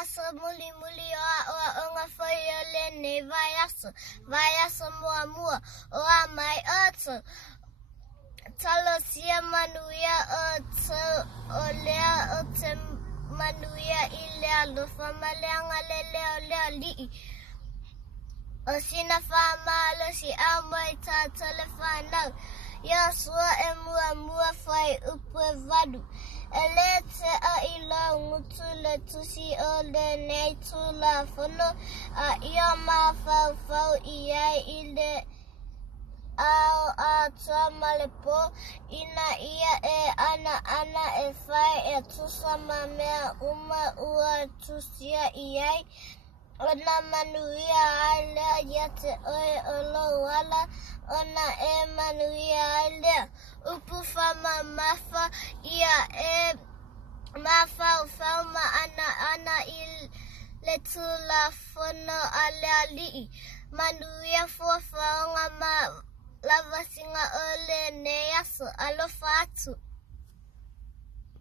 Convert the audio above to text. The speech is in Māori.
asa muli muli o nga whaiole ne vai asa mua o a mai atu. Talo sia manuia o lea o te manuia I lea lufa maleanga le lea li'i. O sina whamalo si amai tā tale whanau. Ia sua e mua whai upu e vadu. E le te a ilo ngutu le tusi o le nei tu la whono. A ia ma whau I ai I le ao a tua malepo. Ina ia e ana e whai e tusa ma mea ua tusia I ai. Ona manuia ai lea ia te oe o lo ala. Ona e manuia ai lea. Upu whama mawha ia e mawhau ma ana I le tula whono a lea li'i. Manuia fuawhaonga ma lava singa o le ne aso alofa atu.